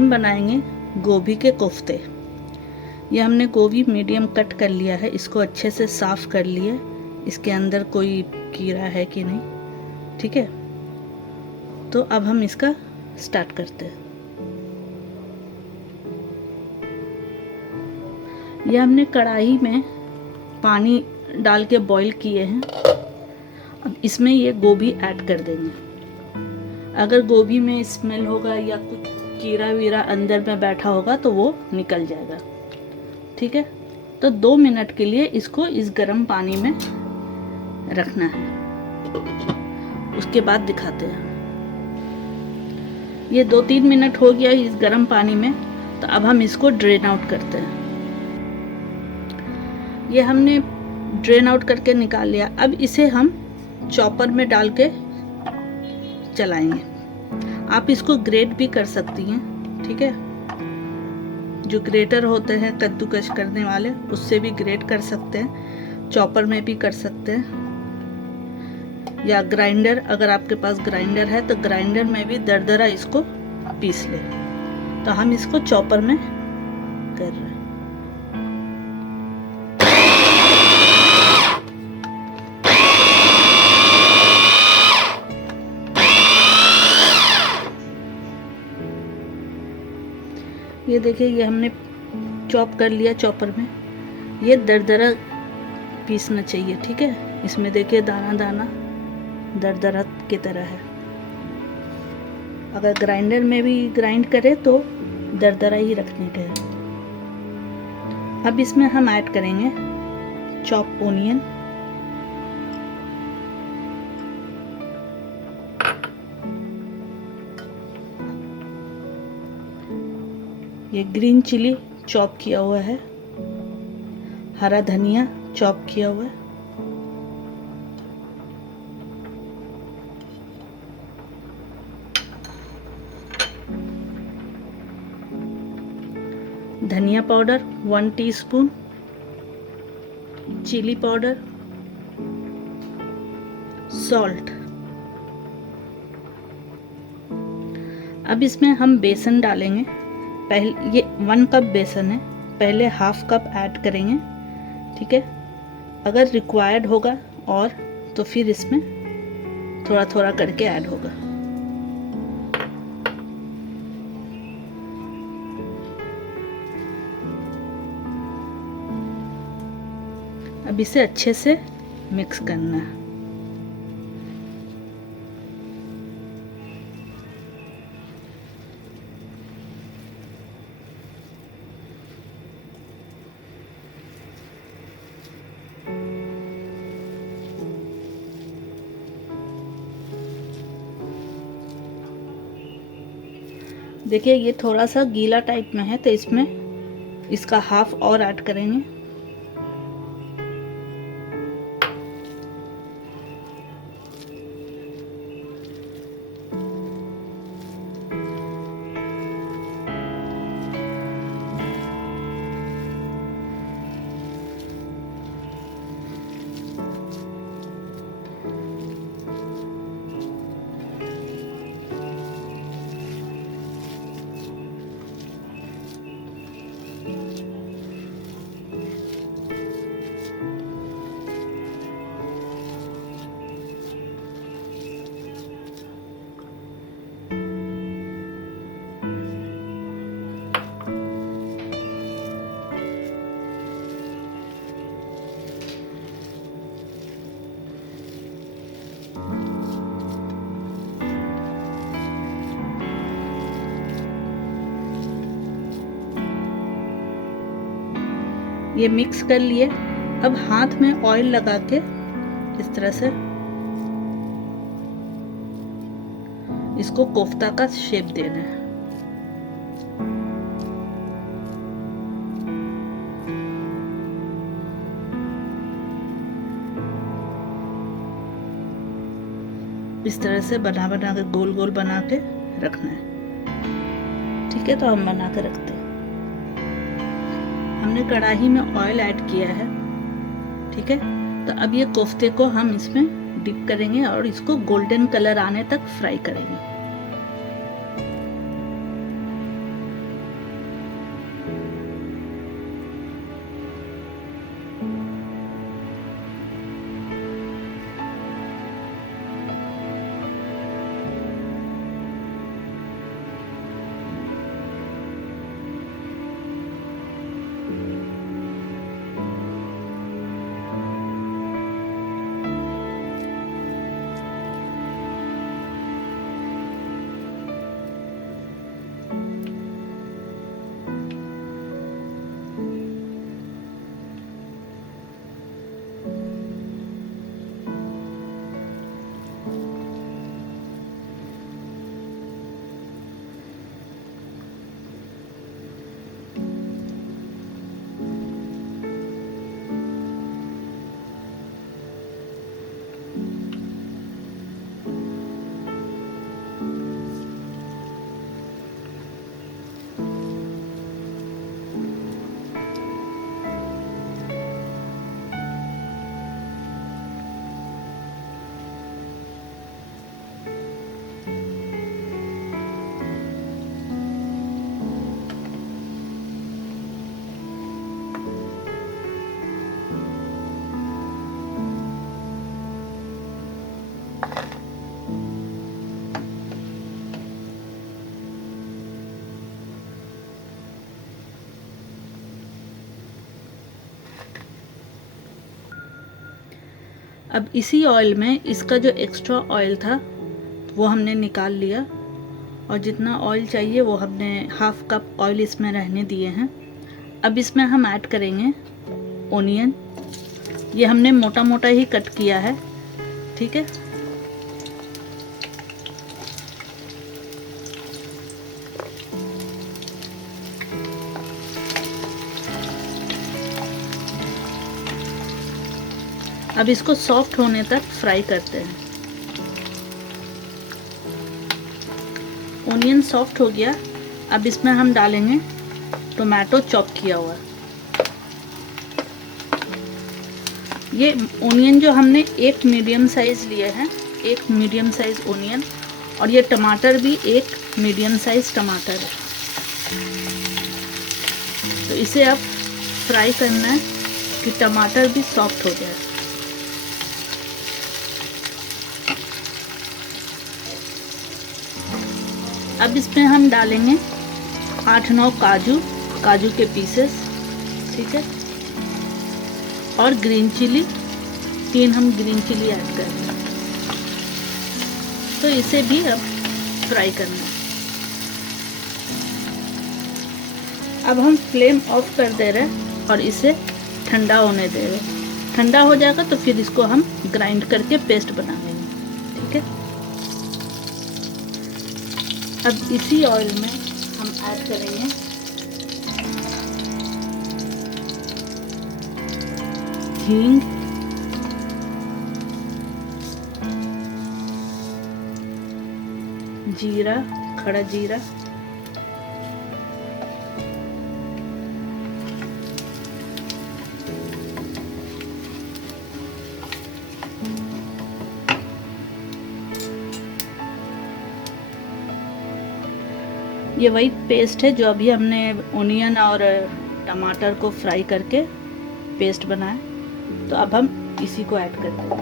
हम बनाएंगे गोभी के कोफ्ते। ये हमने गोभी मीडियम कट कर लिया है, इसको अच्छे से साफ़ कर लिया, इसके अंदर कोई कीड़ा है कि नहीं, ठीक है। तो अब हम इसका स्टार्ट करते हैं। ये हमने कढ़ाई में पानी डाल के बॉईल किए हैं। अब इसमें ये गोभी ऐड कर देंगे। अगर गोभी में स्मेल होगा या कुछ कीड़ा वीरा अंदर में बैठा होगा तो वो निकल जाएगा, ठीक है। तो 2 मिनट के लिए इसको इस गर्म पानी में रखना है, उसके बाद दिखाते हैं। ये 2-3 मिनट हो गया इस गर्म पानी में, तो अब हम इसको ड्रेन आउट करते हैं। ये हमने ड्रेन आउट करके निकाल लिया। अब इसे हम चॉपर में डाल के चलाएंगे। आप इसको ग्रेट भी कर सकती हैं, ठीक है। जो ग्रेटर होते हैं कद्दूकस करने वाले, उससे भी ग्रेट कर सकते हैं, चॉपर में भी कर सकते हैं, या ग्राइंडर, अगर आपके पास ग्राइंडर है तो ग्राइंडर में भी दरदरा इसको पीस ले। तो हम इसको चॉपर में कर रहे हैं। ये देखिए, ये हमने चॉप कर लिया चॉपर में। ये दरदरा पीसना चाहिए, ठीक है। इसमें देखिए दाना दाना दरदरा की तरह है। अगर ग्राइंडर में भी ग्राइंड करें तो दरदरा ही रखने का है। अब इसमें हम ऐड करेंगे चॉप ओनियन, ये ग्रीन चिली चॉप किया हुआ है, हरा धनिया चॉप किया हुआ है, धनिया powder 1 teaspoon, chilli powder, salt. अब इसमें हम बेसन डालेंगे। पहले ये 1 कप बेसन है, पहले ½ कप ऐड करेंगे, ठीक है। अगर रिक्वायर्ड होगा और तो फिर इसमें थोड़ा थोड़ा करके ऐड होगा। अब इसे अच्छे से मिक्स करना है। देखिए, ये थोड़ा सा गीला टाइप में है, तो इसमें इसका ½ और ऐड करेंगे। ये मिक्स कर लिए। अब हाथ में ऑयल लगा के इस तरह से इसको कोफ्ता का शेप देना है। इस तरह से बना बना के गोल गोल बना के रखना है, ठीक है। तो हम बना के रखते हैं। हमने कढ़ाई में ऑयल ऐड किया है, ठीक है। तो अब ये कोफ्ते को हम इसमें डिप करेंगे और इसको गोल्डन कलर आने तक फ्राई करेंगे। अब इसी ऑयल में इसका जो एक्स्ट्रा ऑयल था वो हमने निकाल लिया, और जितना ऑयल चाहिए वो हमने हाफ कप ऑयल इसमें रहने दिए हैं। अब इसमें हम ऐड करेंगे ओनियन। ये हमने मोटा मोटा ही कट किया है, ठीक है। अब इसको सॉफ्ट होने तक फ्राई करते हैं। ओनियन सॉफ्ट हो गया। अब इसमें हम डालेंगे टोमेटो चॉप किया हुआ। ये ओनियन जो हमने एक मीडियम साइज़ लिए हैं, एक मीडियम साइज़ ओनियन, और ये टमाटर भी एक मीडियम साइज़ टमाटर है। तो इसे अब फ्राई करना है कि टमाटर भी सॉफ्ट हो जाए। अब इसमें हम डालेंगे 8-9 काजू के पीसेस, ठीक है, और ग्रीन चिली 3 हम ग्रीन चिली ऐड करेंगे। तो इसे भी अब फ्राई करना है। अब हम फ्लेम ऑफ कर दे रहे हैं और इसे ठंडा होने दे रहे हैं। ठंडा हो जाएगा तो फिर इसको हम ग्राइंड करके पेस्ट बना लेंगे, ठीक है। अब इसी ऑयल में हम ऐड करेंगे हींग, जीरा, खड़ा जीरा, ये वही पेस्ट है जो अभी हमने ओनियन और टमाटर को फ्राई करके पेस्ट बनाया। तो अब हम इसी को ऐड करते हैं।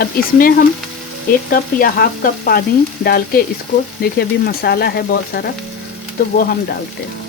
अब इसमें हम 1 कप या हाफ कप पानी डाल के इसको, देखिए अभी मसाला है बहुत सारा, तो वो हम डालते हैं।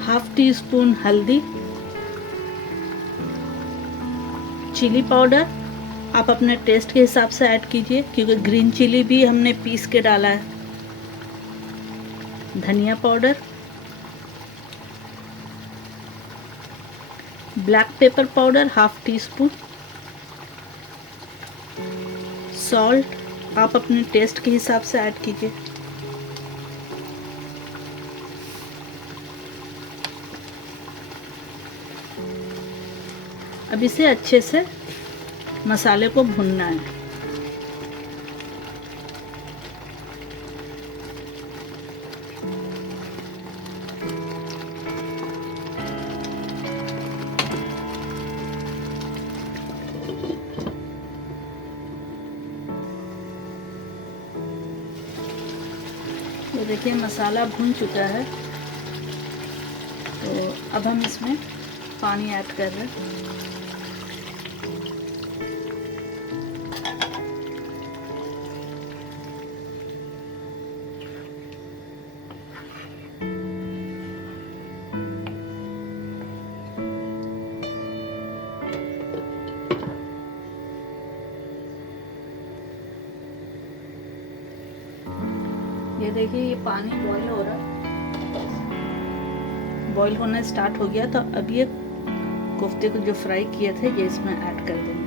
हाफ टी स्पून हल्दी, चिली पाउडर आप अपने टेस्ट के हिसाब से ऐड कीजिए, क्योंकि ग्रीन चिली भी हमने पीस के डाला है। धनिया powder, black pepper powder half tea spoon, salt आप अपने टेस्ट के हिसाब से ऐड कीजिए। अब इसे अच्छे से मसाले को भूनना है। तो देखिए मसाला भून चुका है, तो अब हम इसमें पानी ऐड कर रहे हैं। ये देखिए ये पानी बॉईल हो रहा है, बॉईल होना स्टार्ट हो गया। तो अब ये कोफ्ते को जो फ्राई किए थे ये इसमें ऐड कर देंगे।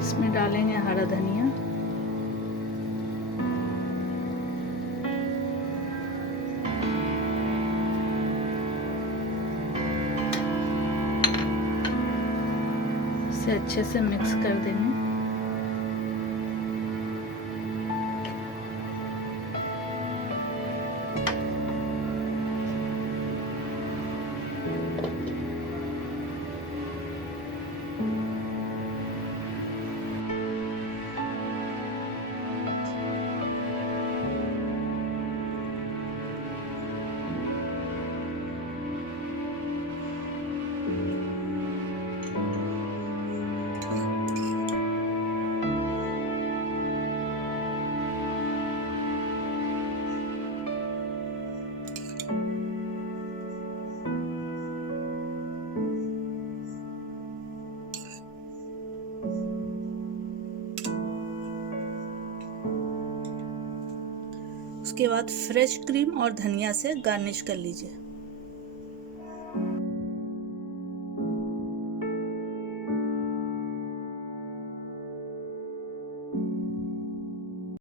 इसमें डालेंगे हरा धनिया, इसे अच्छे से मिक्स कर देंगे। उसके बाद फ्रेश क्रीम और धनिया से गार्निश कर लीजिए।